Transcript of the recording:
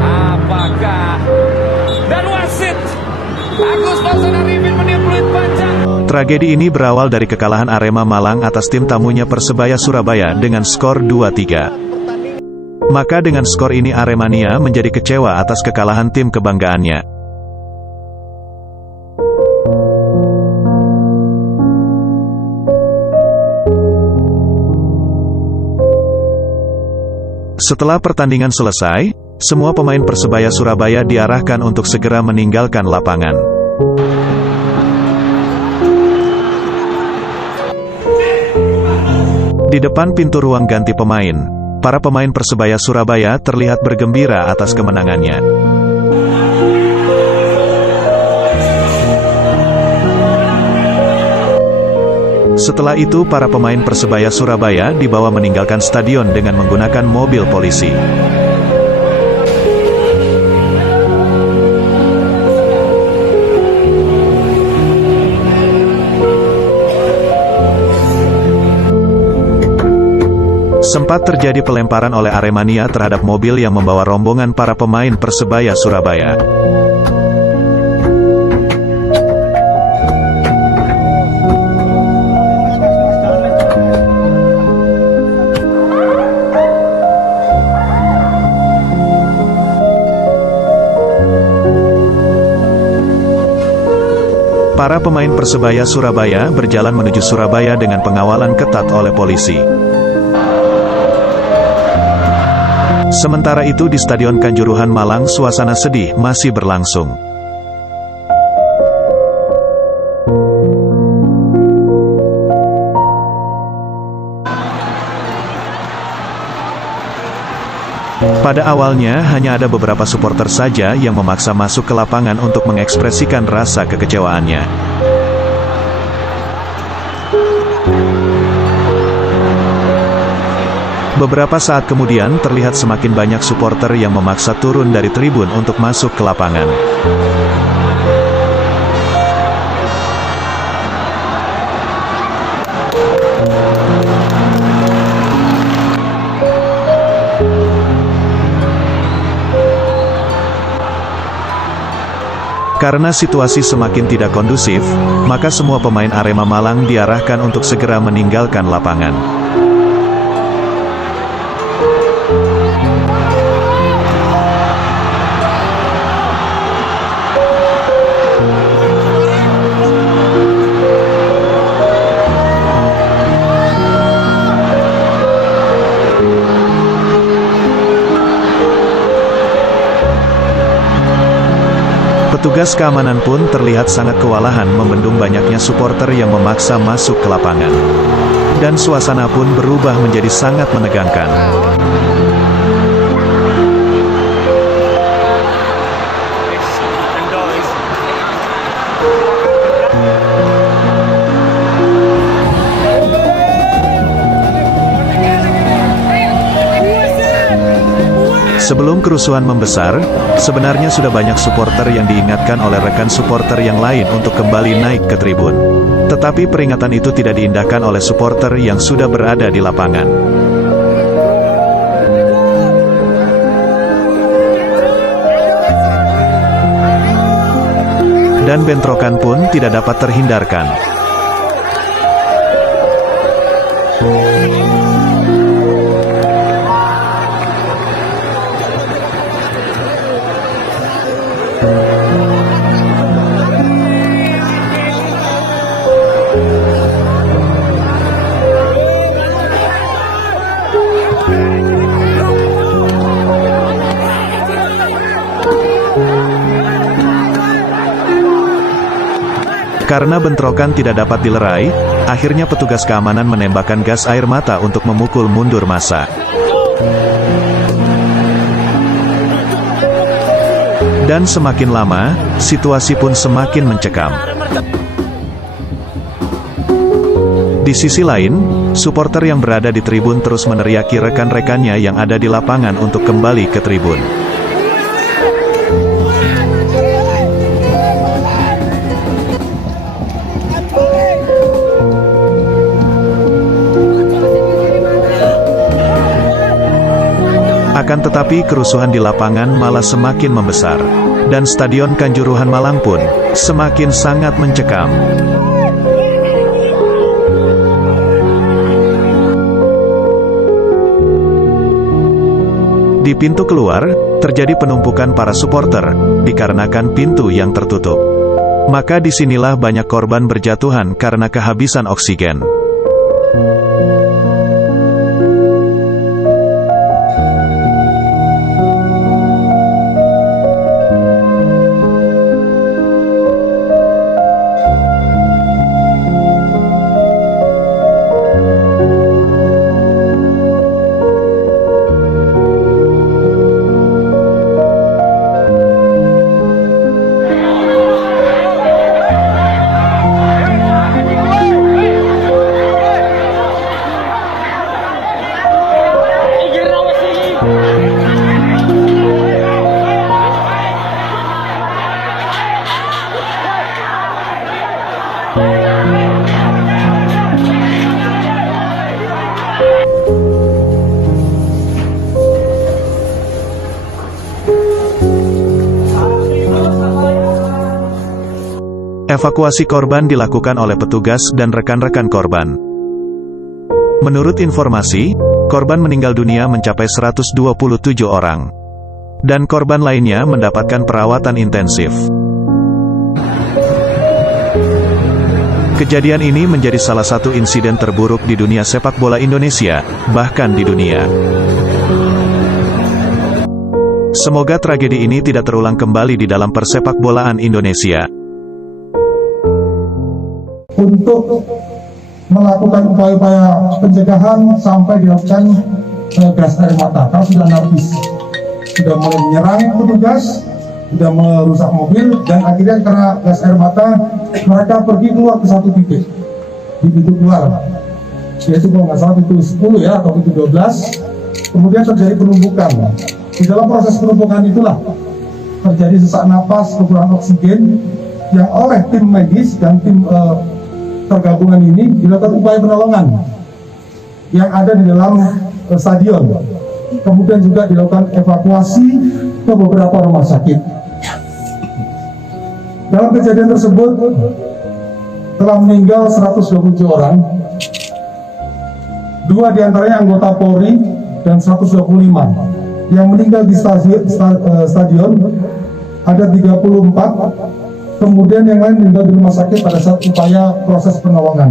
Apakah dan wasit Agus Fausana Arifin meniup peluit panjang. Tragedi ini berawal dari kekalahan Arema Malang atas tim tamunya Persebaya Surabaya dengan skor 2-3. Maka dengan skor ini Aremania menjadi kecewa atas kekalahan tim kebanggaannya. Setelah pertandingan selesai, semua pemain Persebaya Surabaya diarahkan untuk segera meninggalkan lapangan. Di depan pintu ruang ganti pemain, para pemain Persebaya Surabaya terlihat bergembira atas kemenangannya. Setelah itu para pemain Persebaya Surabaya dibawa meninggalkan stadion dengan menggunakan mobil polisi. Sempat terjadi pelemparan oleh Aremania terhadap mobil yang membawa rombongan para pemain Persebaya Surabaya. Para pemain Persebaya Surabaya berjalan menuju Surabaya dengan pengawalan ketat oleh polisi. Sementara itu di Stadion Kanjuruhan Malang suasana sedih masih berlangsung. Pada awalnya hanya ada beberapa supporter saja yang memaksa masuk ke lapangan untuk mengekspresikan rasa kekecewaannya. Beberapa saat kemudian terlihat semakin banyak supporter yang memaksa turun dari tribun untuk masuk ke lapangan. Karena situasi semakin tidak kondusif, maka semua pemain Arema Malang diarahkan untuk segera meninggalkan lapangan. Petugas keamanan pun terlihat sangat kewalahan membendung banyaknya supporter yang memaksa masuk ke lapangan. Dan suasana pun berubah menjadi sangat menegangkan. Sebelum kerusuhan membesar, sebenarnya sudah banyak supporter yang diingatkan oleh rekan supporter yang lain untuk kembali naik ke tribun. Tetapi peringatan itu tidak diindahkan oleh supporter yang sudah berada di lapangan. Dan bentrokan pun tidak dapat terhindarkan. Karena bentrokan tidak dapat dilerai, akhirnya petugas keamanan menembakkan gas air mata untuk memukul mundur massa. Dan semakin lama, situasi pun semakin mencekam. Di sisi lain, supporter yang berada di tribun terus meneriaki rekan-rekannya yang ada di lapangan untuk kembali ke tribun. Akan tetapi kerusuhan di lapangan malah semakin membesar. Dan Stadion Kanjuruhan Malang pun semakin sangat mencekam. Di pintu keluar, terjadi penumpukan para supporter, dikarenakan pintu yang tertutup. Maka disinilah banyak korban berjatuhan karena kehabisan oksigen. Evakuasi korban dilakukan oleh petugas dan rekan-rekan korban. Menurut informasi, korban meninggal dunia mencapai 127 orang. Dan korban lainnya mendapatkan perawatan intensif. Kejadian ini menjadi salah satu insiden terburuk di dunia sepak bola Indonesia, bahkan di dunia. Semoga tragedi ini tidak terulang kembali di dalam persepakbolaan Indonesia. Untuk melakukan upaya-upaya pencegahan sampai dilakukan gas air mata, karena sudah anarkis, sudah mulai menyerang petugas, sudah merusak mobil, dan akhirnya karena gas air mata mereka pergi keluar ke satu titik di pintu keluar, yaitu kalau nggak salah pintu 10 ya atau pintu 12. Kemudian terjadi penumpukan. Di dalam proses penumpukan itulah terjadi sesak napas, kekurangan oksigen, yang oleh tim medis dan tim tergabungan ini dilakukan upaya penolongan yang ada di dalam stadion. Kemudian juga dilakukan evakuasi ke beberapa rumah sakit. Dalam kejadian tersebut telah meninggal 127 orang, 2 diantaranya anggota Polri dan 125. Yang meninggal di stadion ada 34. Kemudian yang lain meninggal di rumah sakit pada saat upaya proses penolongan.